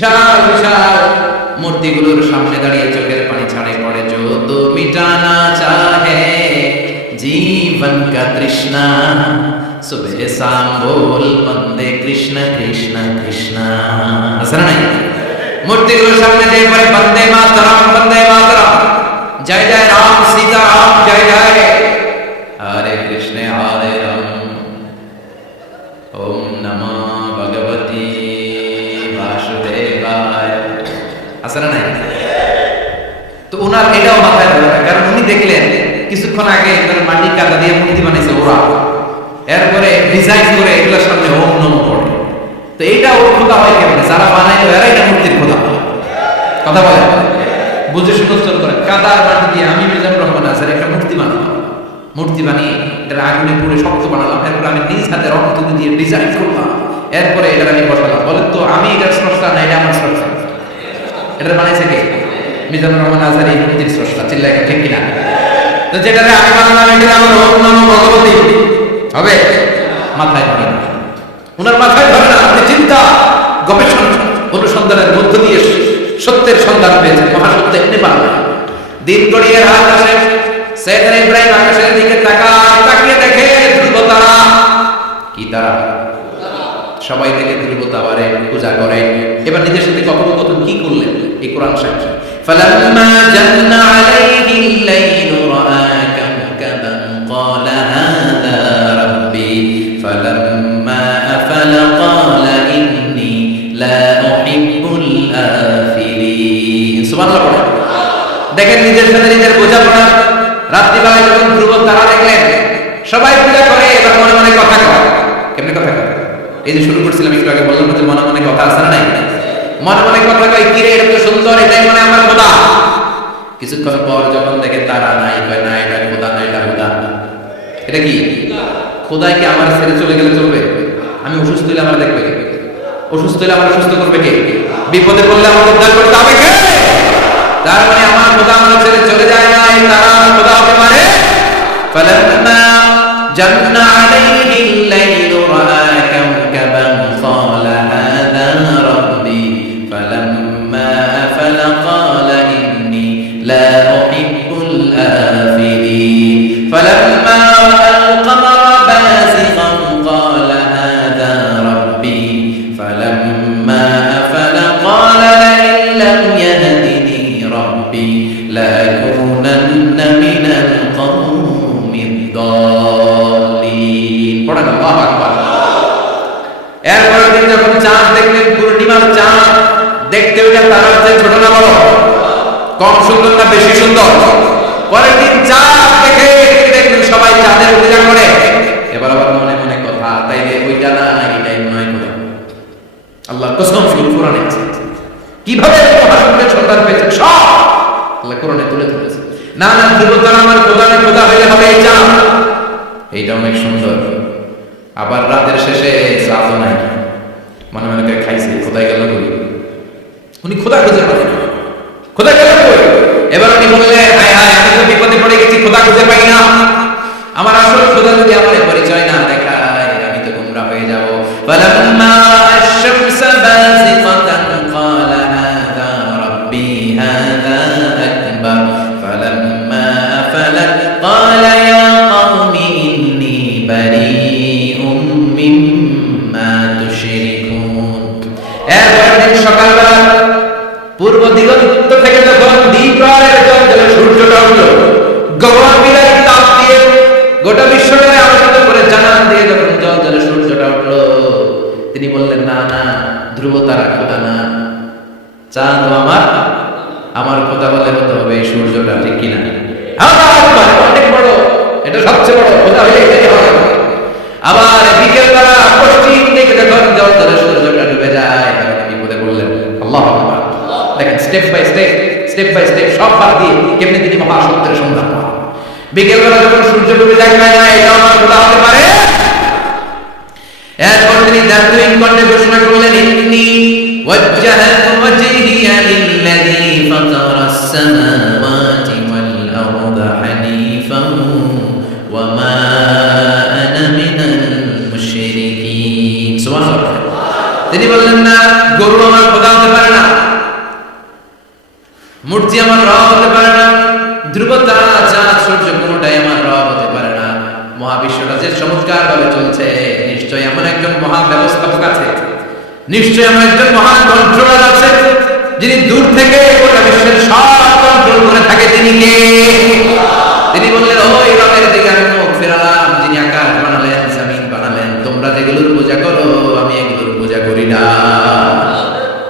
বিশাল বিশাল মূর্তিগুলোর সামনে দাঁড়িয়ে চোখের পানি ছাড়ে পড়ে जो तो मिटाना चाहे जीवन का तृष्णा सुबह शाम बोल बंदे कृष्ण कृष्ण कृष्ण আসলে নাই মূর্তিগুলোর সামনে দিয়ে পড়ে বন্দে মাতরম বন্দে মাতরম জয় জয় রাম সীতা রাম জয় জয় হরে তো ওনার এটাও মাথায় ধরে কারণ উনি দেখলেন, কিছুক্ষণ আগে মাটি কাদা দিয়ে মূর্তি বানিয়েছে ওরা। এরপরে ডিজাইন করে এগুলোর সামনে ওম নম পড়ে তো এইটা ওর খোদা হয় কেমন? যারা বানাইলো এরা এটা মূর্তির খোদা কথা বলে বুঝে উচ্চারণ করে কাদার মাটি দিয়ে আমি মির্জাম রহমান আসার একটা মূর্তি বানালাম। মূর্তি বানিয়ে এটা আগুনে পুড়ে শক্ত বানালাম। এরপরে আমি নিজ হাতে রক্ত দিয়ে ডিজাইন করলাম। এরপরে এটা আমি বসালাম। বলেন তো, আমি এটার স্রষ্টা না, এটা আমার স্রষ্টা? এটা বানাইছে কে? মিজানুর রহমান আজহার এই স্রষ্টা চিল্লাই ঠিক কিনা? তো যেটা আমি বানালাম এটা আমার ওম ভগবতী। হবে? মাথায় ধরে না। ওনার মাথায় ধরে না, আপনি চিন্তা, গবেষণা, অনুসন্ধানের মধ্য দিয়ে সত্যের সন্ধান পেয়েছেন, মহাসত্য এমনি পারবে দিন গড়িয়ে রাত আসে সেদিন ইব্রাহিম আকাশের দিকে তাকায়, তাকিয়ে দেখে ধ্রুব কি তারা? সবাই থেকে ধ্রুব তাবারে পূজা করে। এবার নিজের সাথে কথোপকথন কি করলেন? এই কোরআন সাহেব فلما جن عليه الليل رأى كوكبا قال هذا ربي فلما أفل قال إني لا أحب الآفلين سبحان الله দেখেন নিজের সাথে নিজের বোঝাপড়া রাত্রিবেলায় যখন ধ্রুব তারা দেখলেন সবাই পূজা করে এবার মনে মনে কথা কয় কেমনে কথা কয় এই যে শুরু করছিলাম একটু আগে বললাম যে মনে মনে কথা আছে না নাই মনে মনে কথা কয় কিরে এটা তো সুন্দর এটাই মনে হয় আমার খোদা কিছুক্ষণ পর যখন দেখে তারা নাই কয় না এটা খোদা না এটা খোদা এটা কি খোদাই কি আমার ছেড়ে চলে গেলে চলবে আমি অসুস্থ হলে আমার দেখবে কে অসুস্থ হলে আমার সুস্থ করবে কে বিপদে পড়লে আমার উদ্ধার করতে হবে কে তার মানে আমার খোদা আমার ছেড়ে চলে যায় না এই তারা আমার খোদা হতে পারে فلما جن عليه পূর্ণিমার চাঁদ দেখতে ওইটা তারার চেয়ে ছোট না বড় কম সুন্দর না বেশি সুন্দর? পরের দিন চাঁদ দেখে দেখলেন সবাই চাঁদের পূজা করে। এবার আবার মনে মনে কথা তাইলে ওইটা না এটাই হয় কথা আল্লাহ কসম শুরু কোরআনে কীভাবে মহাসুন্দর সন্তান পেয়েছে সব আল্লাহ কোরআনে তুলে ধরেছে। না না ধ্রুবতারা আমার খোদা না, খোদা হইলে হবে এই চাঁদ এইটা অনেক সুন্দর। আবার রাতের শেষে চাঁদও নাই। মনে মনে করে খাইছে, খোদাই গেল কই? উনি খোদা খুঁজে পাবেন খোদা গেল কই? এবার উনি বললেন, আয় আয়, আমি তো বিপদে পড়ে গেছি, খোদা খুঁজে পাই সূর্যটা উঠল, তিনি বললেন, না না ধ্রুব তারা খোদা না। চাঁদ আমার আমার খোদা বলে হতে হবে এই সূর্যটা, ঠিক কিনা? অনেক বড়, এটা সবচেয়ে বড়, খোদা হয় আবার বিকেল বেলা পশ্চিম জল জলে সূর্যটা ডুবে যায় বিপদে বললেন আল্লাহ দেখেন step by step step by step সব বাদ দিয়ে কেমনি তিনি মহাসত্যের সন্ধান পান বিকেল বেলা যখন সূর্য ডুবে যায় না এটা আমার খোদা হতে পারে এরপর তিনি দার্থিক কণ্ঠে ঘোষণা করলেন ইন্নি وجهت وجهي للذي فطر السماوات والأرض حنيفا وما أنا من المشركين سبحان الله তিনি বললেন না গরু আমার খোদা হতে পারে না মূর্তি আমার রব হতে পারে যে চমৎকার ভাবে চলছে, নিশ্চয়ই এমন একজন মহা ব্যবস্থাপক আছে, নিশ্চয়ই এমন একজন মহান কন্ট্রোলার আছে, যিনি দূর থেকে গোটা বিশ্বের সব কন্ট্রোল করে থাকে। তিনি কে? তিনি বললেন, ওই রবের দিকে আমি মুখ ফেরালাম, যিনি আকাশ বানালেন, জমিন বানালেন। তোমরা যেগুলোর পূজা করো, আমি এগুলোর পূজা করি না।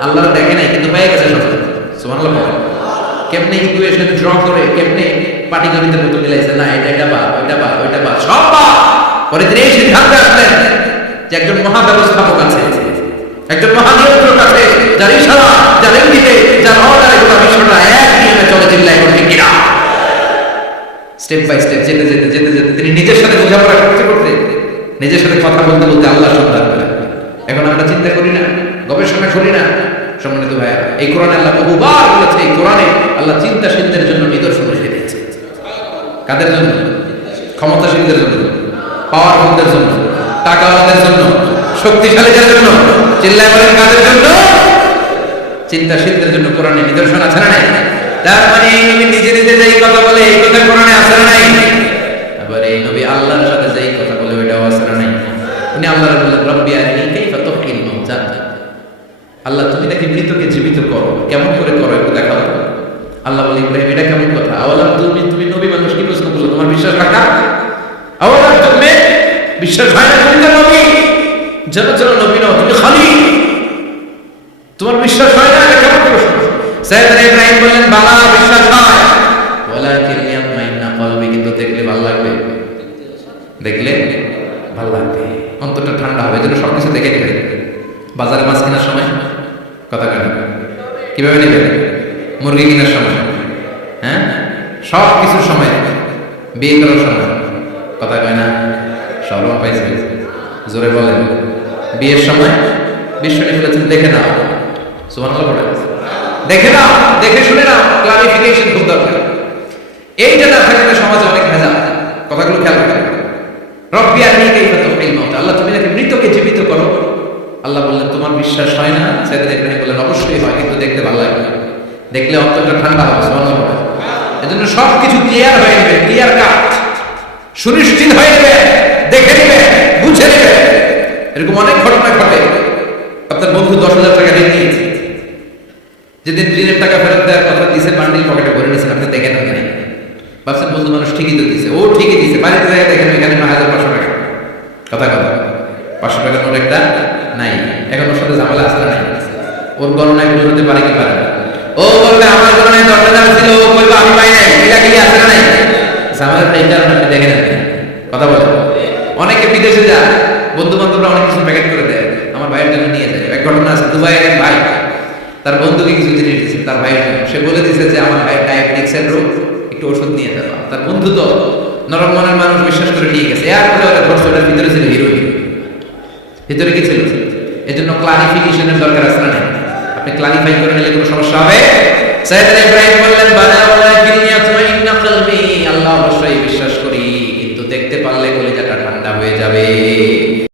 আল্লাহ দেখে নাই, কিন্তু পেয়ে গেছে সব সুবহানাল্লাহ। কেমনে ইকুয়েশন ড্র করে, কেমনে না, এটা এটা ওইটা ওইটা সব পরে তিনি এই সিদ্ধান্তে আসলেন যে একজন মহা ব্যবস্থাপক আছে, একজন আছে, যার ইশারা, যার যার অর্ডারে গোটা বিশ্বটা এক নিয়মে চলে চিল্লায় করতে কিনা। স্টেপ বাই স্টেপ যেতে যেতে যেতে যেতে, তিনি নিজের সাথে বোঝাপড়া করতে করতে, নিজের সাথে কথা বলতে বলতে আল্লাহ সন্ধান এখন আমরা চিন্তা করি না, গবেষণা করি না। সম্মানিত ভাই এই কোরআনে আল্লাহ বহুবার বলেছে, এই কোরআনে আল্লাহ চিন্তাশীলদের জন্য নিদর্শন কাদের জন্য? ক্ষমতাশীলদের জন্য পাওয়ারফুলদের জন্য, টাকাওয়ালাদের জন্য, শক্তিশালীদের জন্য, চিল্লায় বলেন কাদের জন্য? চিন্তাশীলদের জন্য কোরআনে নিদর্শন আছে না তার মানে এই নবী নিজে নিজে যেই কথা বলে, এই কথা কোরআনে আছে না আবার এই নবী আল্লাহর সাথে যেই কথা বলে, ওইটাও আছে না উনি আল্লাহর বললেন রব্বি আরিনি কাইফা তুহকিল মাউতা আল্লাহ, তুমি নাকি মৃতকে জীবিত করো। কেমন করে করো একটু দেখাও তো। আল্লাহ বলে ইব্রাহিম এটা কেমন কথা আওয়ালাম তুমি তুমি নবী মানুষ কি প্রশ্ন করল তোমার বিশ্বাস রাখা আওয়ালাম তুমি বিশ্বাস হয় না তুমি নবী যেন যেন নবী তুমি খালি। তোমার বিশ্বাস হয় না কেমন প্রশ্ন সাইয়েদনা ইব্রাহিম বললেন, বালা, বিশ্বাস হয়। ওয়ালাকিন ইয়াতমাইন্না কলবি কিন্তু দেখলে ভালো লাগবে। দেখলে ভালো লাগবে। অন্তরটা ঠান্ডা হবে, এজন্য সব কিছু দেখে নেবে বাজারে মাছ কেনার সময়? কথা কেন কীভাবে নেবে মুরগি কেনার সময়? হ্যাঁ? সব কিছুর সময়। বিয়ে করার সময়? কথা কয় না? সরম পাইছে। জোরে বলেন। বিয়ের সময় বিশ্বনী বলেছেন, দেখে নাও। পড়ে দেখে নাও, দেখে শুনে নাও ক্লারিফিকেশন খুব দরকার। এইটা না থাকলে সমাজে অনেক ভেজাল। কথাগুলো খেয়াল রাখবেন। রব্বি আল্লাহ, তুমি নাকি মৃতকে জীবিত করো? আল্লাহ বললেন, তোমার বিশ্বাস হয় না? সাইয়েদনা ইব্রাহিম বললেন, অবশ্যই হয়, কিন্তু দেখতে ভালো লাগবে দেখলে অন্তরটা ঠান্ডা হবে পড়ে এজন্য সব কিছু ক্লিয়ার হয়ে যাবে ক্লিয়ার কাট সুনিশ্চিত হয়ে যাবে দেখে নেবে, বুঝে নেবে। এরকম অনেক ঘটনা ঘটে। আপনার বন্ধু দশ হাজার টাকা ঋণ নিয়েছে। যেদিন ঋণের টাকা ফেরত দেওয়ার কথা দিয়েছে বান্ডিল পকেটে ভরে নিয়েছেন, আপনি দেখেন না ভাবছেন বন্ধু মানুষ ঠিকই তো দিছে। ও ঠিকই দিছে। বাড়িতে জায়গায় দেখেন এখানে হাজার পাঁচশো টাকা। কথা কথা। পাঁচশো টাকার নোট একটা নাই। এখন ওর সাথে ঝামেলা আসলে নাই? ওর গণনায় হতে পারে কি পারে ও বলবে, আমার গণনায় দশ হাজার ছিল, ও বলবে, আমি পাই নাই। এটা কি না নাই? ঝামেলাটা এই কারণে আপনি নেন। কথা বলে অনেকে বিদেশে যায় বন্ধু বান্ধবরা অনেক কিছু প্যাকেট করে দেয়, আমার ভাইয়ের জন্য নিয়ে যায়। এক ঘটনা আছে, দুবাইয়ের ভাই, তার বন্ধুকে কিছু জিনিস দিচ্ছে তার ভাইয়ের জন্য। সে বলে দিচ্ছে যে, আমার ভাই ডায়াবেটিক্সের রোগ, একটু ওষুধ নিয়ে যাবা তার বন্ধু তো নরম মনের মানুষ, বিশ্বাস করে নিয়ে গেছে। এরপরে ওরা ধরছে, ওটার ভিতরে ছিল হিরোইন ভিতরে কি ছিল? এজন্য ক্লারিফিকেশনের দরকার আছে না আপনি ক্লারিফাই করে নিলে কোনো সমস্যা হবে? সাইয়েদনা ইব্রাহিম বললেন বানা বালা ওয়ালাকিন ইয়াতমাইন্না কলবি। আল্লাহ অবশ্যই বিশ্বাস করি। হয়ে যাবে।